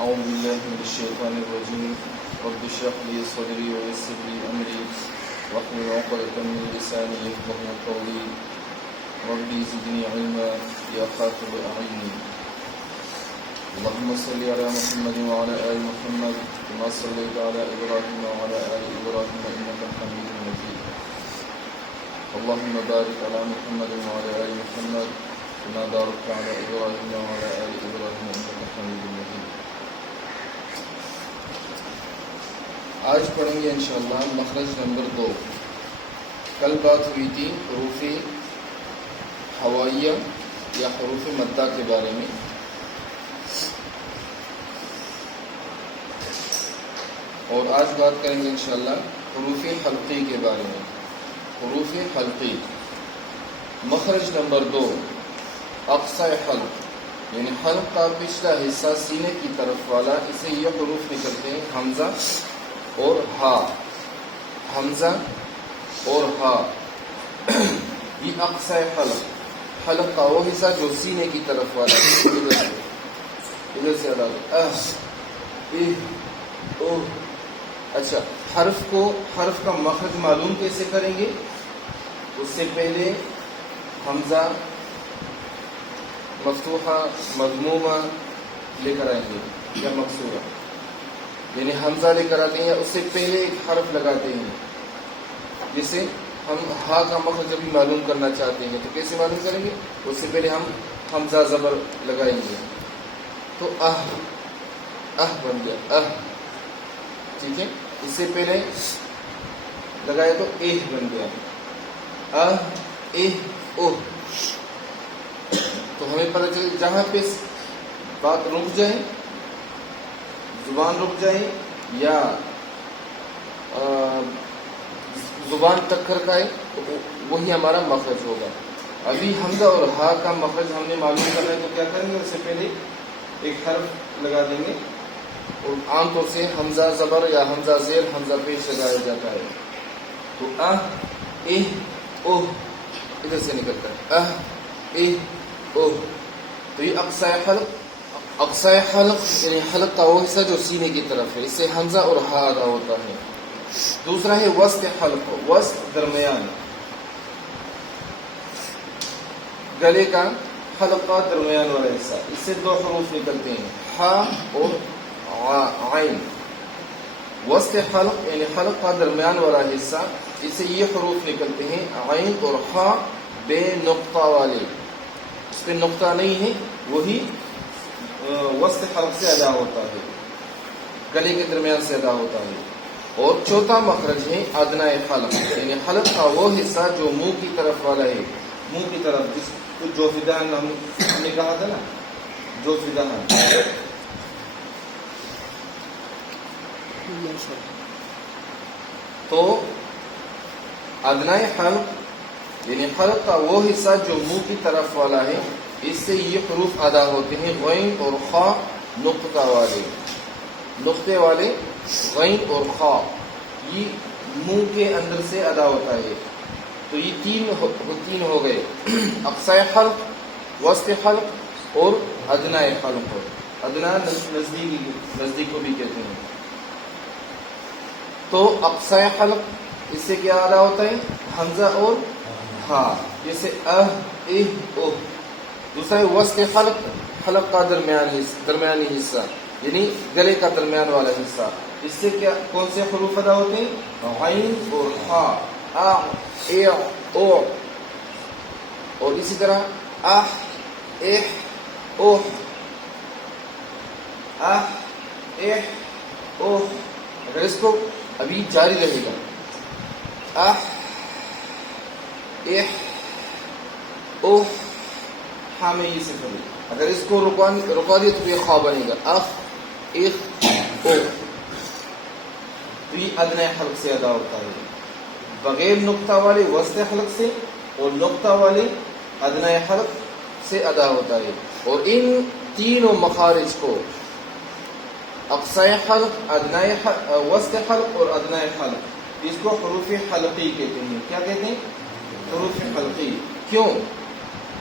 أعوذ بالله من الشيطان الرجيم رب اشرح لي صدري ويسر لي أمري واحلل عقدة من لساني يفقهوا قولي ربي زدني علما يا خاتم أعيني اللهم صل على محمد وعلى آل محمد كما صليت على إبراهيم وعلى آل إبراهيم إنك حميد مجيد اللهم بارك على محمد وعلى آل محمد كما باركت على إبراهيم وعلى آل إبراهيم إنك حميد مجيد. آج پڑھیں گے انشاءاللہ مخرج نمبر 2. کل بات ہوئی تھی حروف ہوائیہ یا حروف مدہ کے بارے میں. اور آج بات کریں گے انشاءاللہ حروف حلقی کے بارے میں. حروف حلقی مخرج نمبر 2 اقصی حلق یعنی حلق کا پچھلا حصہ سینے کی طرف والا, اسے یہ حروف نکلتے ہیں حمزہ اور ہا. حمزہ اور ہا یہ اقصی حلق, حلق کا وہ حصہ جو سینے کی طرف والا ہے. ادھر سے اچھا, حرف کا مخرج معلوم کیسے کریں گے؟ اس سے پہلے حمزہ مفتوحہ مضمومہ لے کر آئیں گے یا مکسورہ, یعنی حمزہ لے کر آتے ہیں یا اس سے پہلے ایک حرف لگاتے ہیں. جسے ہم ہا کا مخرج بھی معلوم کرنا چاہتے ہیں تو کیسے معلوم کریں گے؟ اس سے پہلے ہم حمزہ زبر لگائیں گے تو بن گیا ٹھیک ہے. اس سے پہلے لگائے تو بن گیا تو ہمیں پتہ چلے جہاں پہ بات رک جائے, زبان رک جائے یا زبان تک کھرکائے تو وہی ہمارا مخرج ہوگا. ابھی حمزہ اور ہا کا مخرج ہم نے معلوم کرنا ہے تو کیا کریں گے؟ اس سے پہلے ایک حرف لگا دیں گے, اور عام طور سے حمزہ زبر یا حمزہ زیر حمزہ پیش لگایا جاتا ہے. تو ادھر سے نکلتا ہے تو یہ اقصی حلق یعنی حلق کا وہ حصہ جو سینے کی طرف ہے, اس سے حمزہ اور ہا ادا ہوتا ہے. دوسرا ہے وسط حلق, وسط درمیان, گلے کا حلق کا درمیان والا حصہ. اس سے 2 حروف نکلتے ہیں ہا اور عین. وسط حلق یعنی حلق کا درمیان والا حصہ, اس سے یہ حروف نکلتے ہیں عین اور ہا بے نقطہ والے. اس پہ نقطہ نہیں ہے, وہی وسط حلق سے ادا ہوتا ہے, گلے کے درمیان سے ادا ہوتا ہے. اور چوتھا مخرج ہے ادنی حلق یعنی حلق کا وہ حصہ جو منہ کی طرف والا ہے, منہ کی طرف, جس کو جوفدان ہم نے کہا تھا نا, جوفدان. تو ادنی حلق یعنی حلق کا وہ حصہ جو منہ کی طرف والا ہے, اس سے یہ حروف ادا ہوتے ہیں غین اور خا نقطہ والے, نقطے والے غین اور خا, یہ منہ کے اندر سے ادا ہوتا ہے. تو یہ تین ہو گئے, اقصی حلق, وسط حلق اور ادنی حلق. ادنا نزدیک کو بھی کہتے ہیں. تو اقصی حلق اس سے کیا ادا ہوتا ہے؟ حمزہ اور ہا, جیسے دوسرا ہے وسط حلق, حلق کا درمیانی حصہ یعنی گلے کا درمیان والا حصہ. اس سے کیا کون سے حروف ادا ہوتے ہیں؟ عین اور ہا, او. اور اسی طرح اگر اس کو ابھی جاری رہے گا ہاں میں یہ صرف ابھی اگر اس کو رکا دیا تو یہ خا بنے گا تو یہ ادنی حلق سے ادا ہوتا ہے, بغیر نقطہ والے وسط حلق سے اور نقطہ والے ادنی حلق سے ادا ہوتا ہے. اور ان تینوں مخارج کو اقصی حلق, وسط حلق اور ادنی حلق, اس کو حروف حلقی کہتے ہیں. کیا کہتے ہیں؟ حروف حلقی. کیوں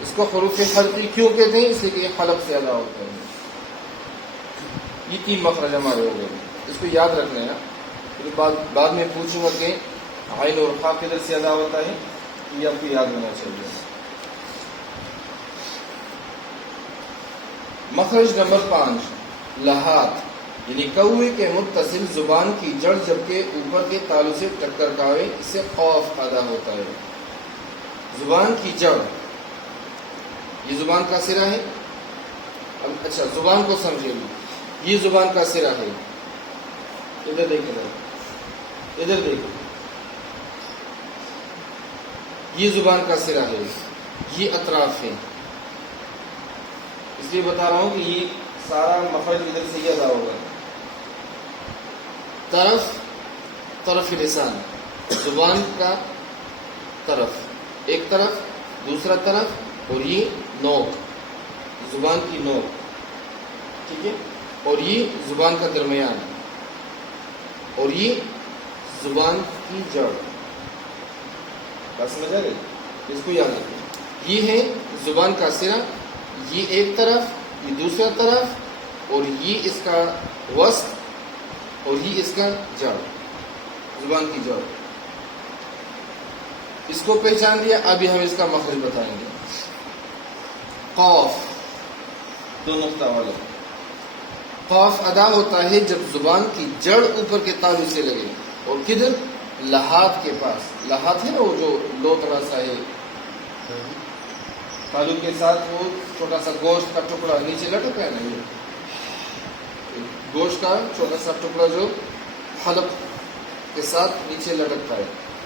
اس کو حروف حلقی کیوں کہتے ہیں؟ اس لیے کہ یہ حلق سے ادا ہوتے ہیں. یہ 3 مخرج ہمارے ہو گئے. اس کو یاد رکھنا ہے. پھر بعد میں پوچھوں گا کہ عین اور خا کدھر سے ادا ہوتا ہے، یہ آپ کو یاد ہونا چاہیے. مخرج نمبر 5 لحات، یعنی کوے کے متصل زبان کی جڑ جبکہ اوپر کے تالو سے ٹکر کھائے، اس سے قوف ادا ہوتا ہے. زبان کی جڑ، یہ زبان کا سرا ہے. اب اچھا زبان کو سمجھے. یہ زبان کا سرا ہے. ادھر دیکھیں، ادھر دیکھیں، یہ زبان کا سرا ہے، یہ اطراف ہے. اس لیے بتا رہا ہوں کہ یہ سارا مخرج ادھر سے ہی ادا ہوگا. طرف لسان، زبان کا طرف، ایک طرف دوسرا طرف، اور یہ نوک، زبان کی نوک، ٹھیک ہے. اور یہ زبان کا درمیان، اور یہ زبان کی جڑ. بات سمجھ آ گئی؟ اس کو یاد رکھیں. یہ ہے زبان کا سرا، یہ ایک طرف، یہ دوسرا طرف، اور یہ اس کا وسط، اور یہ اس کا جڑ، زبان کی جڑ. اس کو پہچان دیا. ابھی ہم اس کا مخرج بتائیں گے. قاف، 2 نقطہ والا. قاف ادا ہوتا ہے جب زبان کی جڑ اوپر کے تالو سے لگے. اور کدھر؟ لحات کے پاس. لحات ہے نا وہ جو لو طرح سا ہے، تالو کے ساتھ وہ چھوٹا سا گوشت کا ٹکڑا نیچے لٹکا ہے نا، یہ گوشت کا چھوٹا سا ٹکڑا جو حلق کے ساتھ نیچے لٹکتا ہے،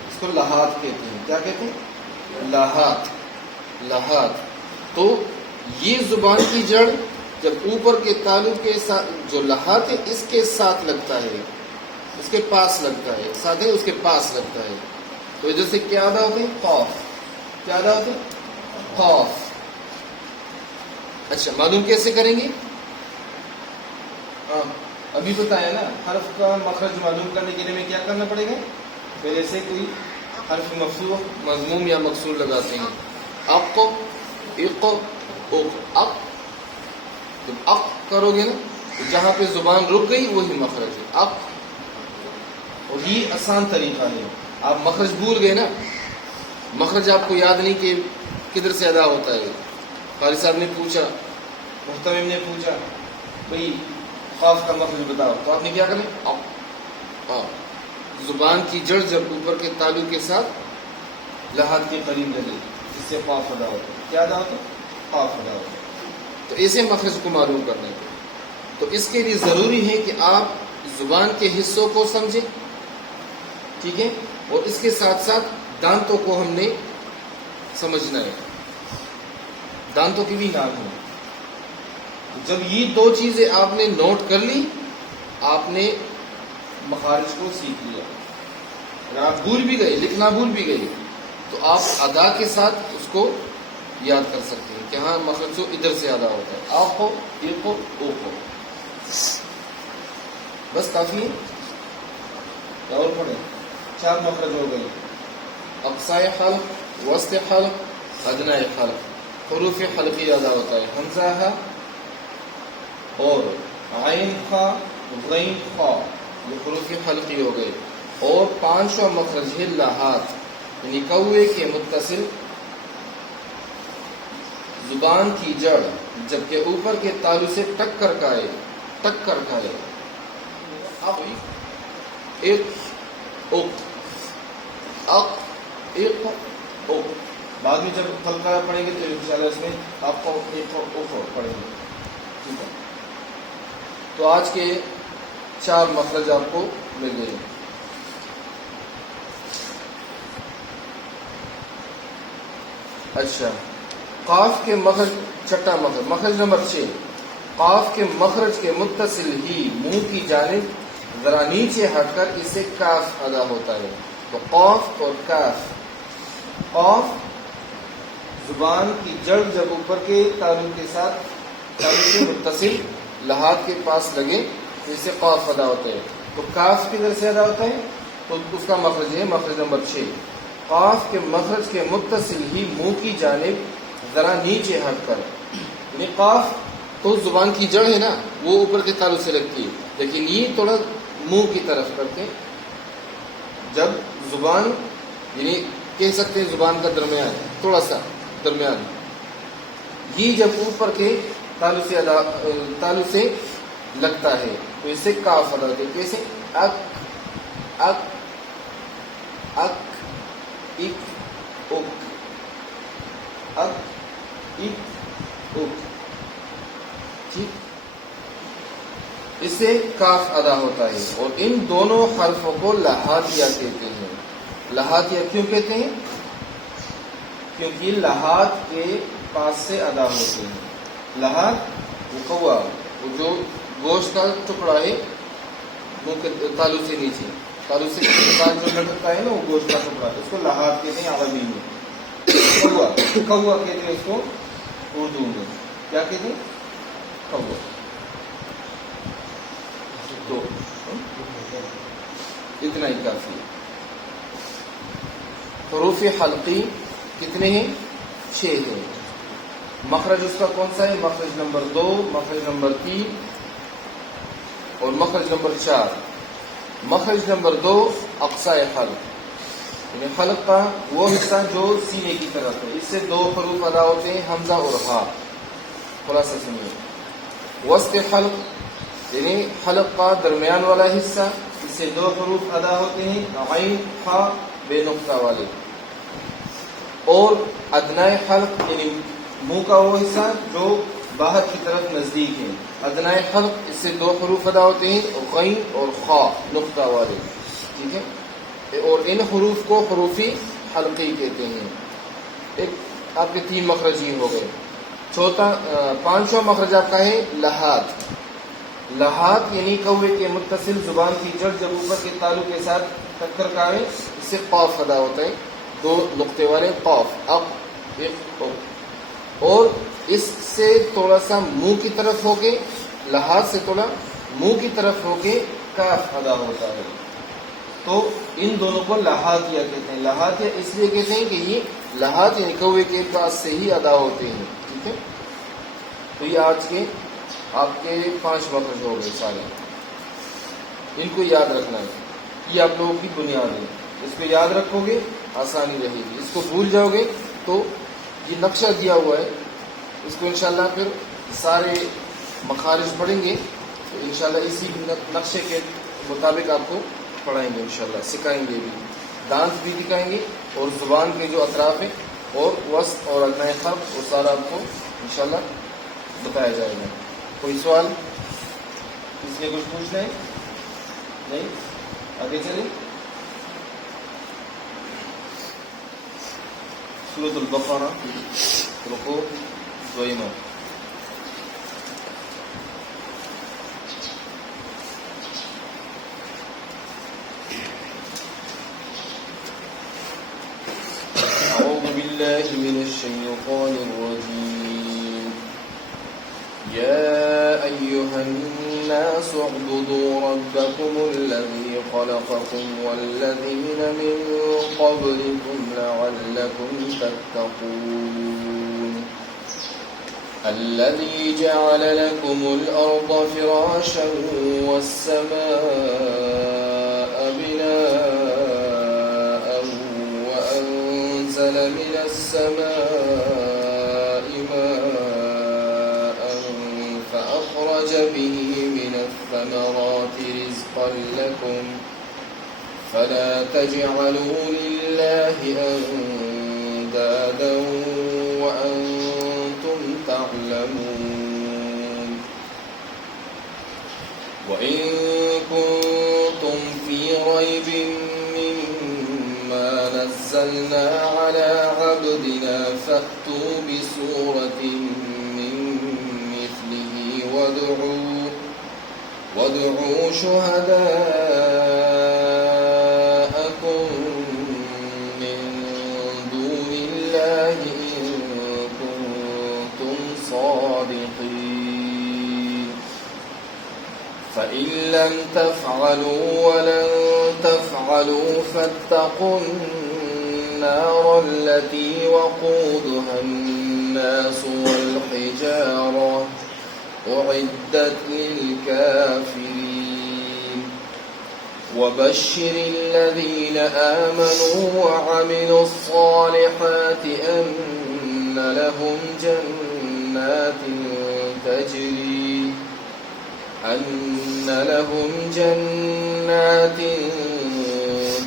اس کو لحات کہتے ہیں. کیا کہتے ہیں؟ لحات. لحات. تو یہ زبان کی جڑ جب اوپر کے تالو کے ساتھ، جو لحات ہے اس کے ساتھ لگتا ہے، اس کے پاس لگتا ہے، ساتھ ہے اس کے پاس لگتا ہے، تو ادھر سے کیا ادا ہوتے ہیں؟ قاف. کیا ادا ہوتے ہیں؟ قاف. اچھا معلوم کیسے کریں گے؟ ابھی بتایا نا، حرف کا مخرج معلوم کرنے کے لیے میں کیا کرنا پڑے گا؟ پہلے سے کوئی حرف مفتوح، مضموم یا مکسور لگاتے ہیں. اق، اق، اق. اق جب اق کرو گے نا تو جہاں پہ زبان رک گئی وہی مخرج ہے. اق. اور یہ آسان طریقہ ہے. آپ مخرج بھول گئے نا، مخرج آپ کو یاد نہیں کہ کدھر سے ادا ہوتا ہے. قاری صاحب نے پوچھا، محتمم نے پوچھا بھئی قاف کا مخرج بتاؤ، تو آپ نے کیا کرنا؟ زبان کی جڑ جب اوپر کے تالو کے ساتھ لحاظ کے قریب لگے، اس سے قاف ادا ہوتا ہے. کیا ادا ہوتا ہے؟ قاف ادا ہوتا ہے. تو ایسے مخرج کو معلوم کرنے کے تو اس کے لیے ضروری ہے کہ آپ زبان کے حصوں کو سمجھیں، ٹھیک ہے، اور اس کے ساتھ ساتھ دانتوں کو ہم نے سمجھنا ہے. دانتوں کی بھی نام ہے. جب یہ 2 چیزیں آپ نے نوٹ کر لی، آپ نے مخارج کو سیکھ لیا. اگر آپ بھول بھی گئے، لکھنا بھول بھی گئے، تو آپ ادا کے ساتھ اس کو یاد کر سکتے ہیں کہ ہاں مخرج تو ادھر سے ادا ہوتا ہے. آپ ہو، ایک ہو، او ہو. بس کافی ہے. اور پڑھیں. 4 مخرج ہو گئے. اقصائے حلق، وسط حلق، ادنائے حلق. حروف حلقی ادا ہوتا ہے. حمزہ ہا اور عین خا، غین خا، یہ حروف حلقی ہو گئے. اور 5واں مخرج ہے لحات، یعنی کوے کے متصل زبان کی جڑ جبکہ اوپر کے تالو سے ٹکر کھائے. ٹکر کھائے. اب ایک اق، اق، ایک اق. بعد میں جب حلقہ پڑھیں گے تو انشاءاللہ اس میں آپ کو ایک اق پڑھیں گے. ٹھیک ہے. تو آج کے 4 مخرج آپ کو مل گئے. اچھا، قاف کے مخرج، چھٹا مخرج، مخرج نمبر 6. قاف کے مخرج کے متصل ہی منہ کی جانب ذرا نیچے ہٹ کر اسے کاف ادا ہوتا ہے. تو قاف اور کاف. قاف زبان کی جڑ جب اوپر کے تالو کے ساتھ، تالو سے متصل لحاظ کے پاس لگے تو اسے قاف ادا ہوتا ہے. تو کاف کدھر سے ادا ہوتا ہے؟ تو اس کا مخرج ہے مخرج نمبر 6. قاف کے مخرج کے متصل ہی منہ کی جانب ذرا نیچے ہٹ کر، یعنی قاف تو زبان کی جڑ ہے نا وہ اوپر کے تالو سے لگتی ہے، لیکن یہ تھوڑا منہ کی طرف کر کے جب زبان یعنی کہہ سکتے ہیں زبان کا درمیان تھوڑا سا درمیان، یہ جب اوپر کے تالو سے لگتا ہے تو اسے کاف ادا ہوتے، کیسے اک اک اک اک اک اک اک اک، ٹھیک، اس سے کاف ادا ہوتا ہے۔ اور ان دونوں حرفوں کو لہاتیہ کہتے ہیں۔ لہاتیہ کیوں کہتے ہیں؟ کیونکہ لہات کے پاس سے ادا ہوتے ہیں۔ لہات وہ کوا، وہ جو گوشت کا ٹکڑا ہے منہ کے تالو سے نیچے، تالو سے جو لٹکتا ہے نا وہ گوشت کا ٹکڑا، اس کو لہات کہتے ہیں عربی میں۔ کوا کوا کہتے ہیں اس کو اردو میں، کیا کہتے ہیں؟ کوا۔ تو اتنا ہی کافی ہے۔ حروف حلقی کتنے ہیں؟ 6 ہیں۔ مخرج اس کا کون سا ہے؟ مخرج نمبر 2، مخرج نمبر 3 اور مخرج نمبر 4۔ مخرج نمبر 2 اقصائے حلق، یعنی حلق کا وہ حصہ جو سینے کی طرف ہے، اس سے 2 حروف ادا ہوتے ہیں، حمزہ اور ہا۔ خلاصہ سنیے، وسط حلق یعنی حلق کا درمیان والا حصہ، اس سے 2 حروف ادا ہوتے ہیں، عین ہا بے نقطہ والے۔ اور ادنائے حلق یعنی منہ کا وہ حصہ جو باہر کی طرف نزدیک ہے، ادنائے حلق، اس سے 2 حروف ادا ہوتے ہیں، غین اور خا نقطہ والے، ٹھیک ہے۔ اور ان حروف کو حروف حلقی کہتے ہیں۔ ایک آپ کے 3 مخرج ہی ہو گئے۔ پانچواں مخرج آپ کا ہے لہات۔ لہات یعنی کوے کے متصل زبان کی جڑ جب اوپر کے تالو کے ساتھ ٹکر کا ہے، اس سے قاف ادا ہوتا ہے، 2 نقطے والے قاف، اق اق اق۔ اور اس سے تھوڑا سا منہ کی طرف ہو کے، لہات سے تھوڑا منہ کی طرف ہو کے کاف ادا ہوتا ہے، تو ان دونوں کو لہاتیہ کہتے ہیں۔ لہاتیہ اس لیے کہتے ہیں کہ یہ لہات یعنی کوے کے پاس سے ہی ادا ہوتے ہیں، ٹھیک ہے۔ تو یہ آج کے آپ کے 5 مخرج ہو گئے سارے، ان کو یاد رکھنا ہے، یہ آپ لوگوں کی بنیاد ہے۔ اس کو یاد رکھو گے آسانی رہے گی، اس کو بھول جاؤ گے تو یہ نقشہ دیا ہوا ہے، اس کو انشاءاللہ پھر سارے مخارج پڑھیں گے تو انشاءاللہ اسی نقشے کے مطابق آپ کو پڑھائیں گے، انشاءاللہ سکھائیں گے بھی، دانت بھی دکھائیں گے، اور زبان کے جو اطراف ہیں اور وسط اور ادنائے حرف وہ سارا آپ کو انشاءاللہ بتایا جائے گا۔ کوئی سوال؟ اس میں کچھ پوچھنا ہے؟ نہیں؟ آگے چلیں۔ سورۃ البقرہ رکوع دوئمہ۔ أعوذ بالله من الشيطان الرجيم يا أيها الناس اعبدوا ربكم الذي خلقكم والذين من قبلكم لعلكم تتقون الذي جعل لكم الأرض فراشا والسماء بناء وأنزل من السماء ماء فأخرج به من الثمرات رزقا لكم فلا تجعلوا لله أندادا وأنتم تعلمون وإن كنتم في ريب مما نزلنا على عبدنا فأتوا بسورة من مثله وادعوا شهداءكم من دون الله إن كنتم صادقين فإن لم تفعلوا ولن تفعلوا فاتقوا النار التي وقودها الناس والحجارة أعدت للكافرين وبشر الذين آمنوا وعملوا الصالحات أن لهم جنات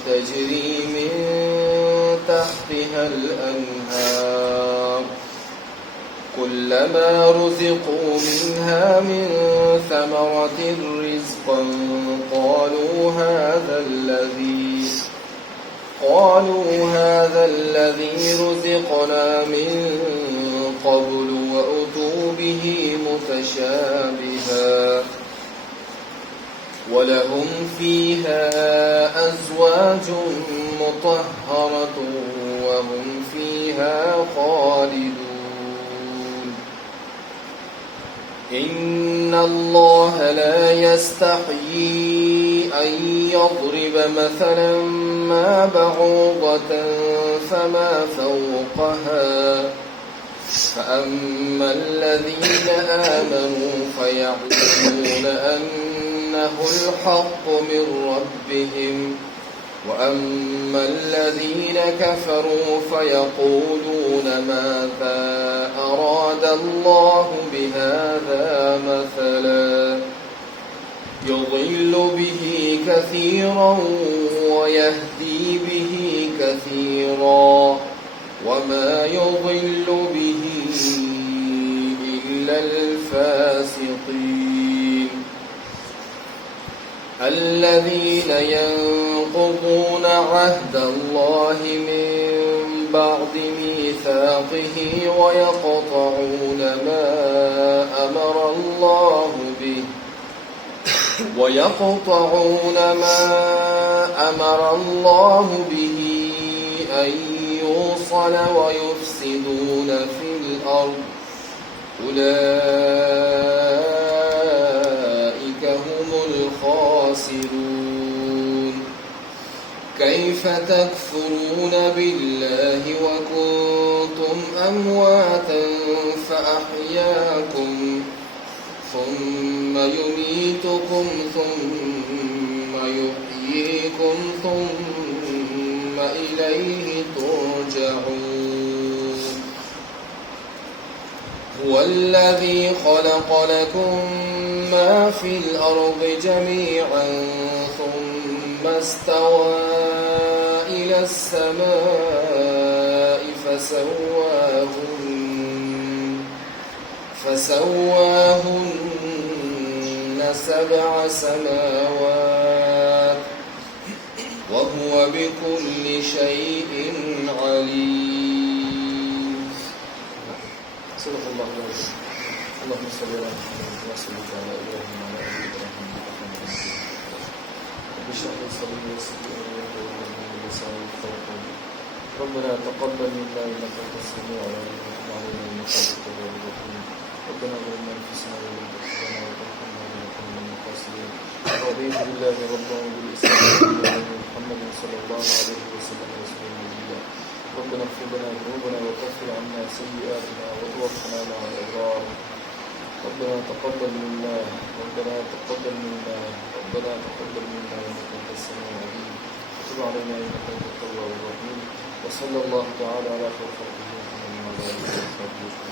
تجري من تحتها الأنهار كلما رزقوا منها من ثمرة رزقا قالوا هذا الذي رزقنا من قبل وأتوا به متشابها ولهم فيها أزواج مطهرة وهم فيها خالدون إن الله لا يستحيي أن يضرب مثلا ما بعوضة فما فوقها فأما الذين آمنوا فيعلمون أنه الحق من ربهم وأما الذين كفروا فيقولون ماذا أراد الله بهذا مثلا يضل به كثيرا ويهدي به كثيرا وما يضل به إلا الفاسقين الذين ينقضون عهد الله من بعد ميثاقه ويقطعون ما أمر الله به أن يوصل ويفسدون في الأرض أولئك هم الخاسرون كيف تكفرون بالله وكنتم أمواتا فأحياكم ثم يميتكم ثم يحييكم ثم إليه ترجعون هو الذي خلق لكم ما في الأرض جميعا ثم استوى إلى السماء فسواهن 7 سماوات وهو بكل شيء عليم. صدق الله العظيم. اللهم صل على محمد وسلم على إبراهيم وعلى آل إبراهيم إنك حميد مجيد. رب اشرح لي صدري ويسر لي أمري واحلل من لساني يفقهوا قولي. ربنا تقبل منا إنك أنت السميع العليم وتب علينا إنك أنت التواب الرحيم. ربنا ظلمنا أنفسنا وإن لم تغفر لنا وترحمنا لنكن من الخاسرين. رضيت بالله ربا وبالإسلام محمد صلى الله عليه وسلم رسولا نبيا. ربنا اغفر لنا ذنوبنا وكفر عنا سيئاتنا وتوفنا مع الأبرار. ربنا تقبل منا إنك أنت السميع العليم وتب علينا إنك أنت التواب الرحيم. وصلى الله تعالى على خير خلقه محمد وعلى آله وصحبه أجمعين.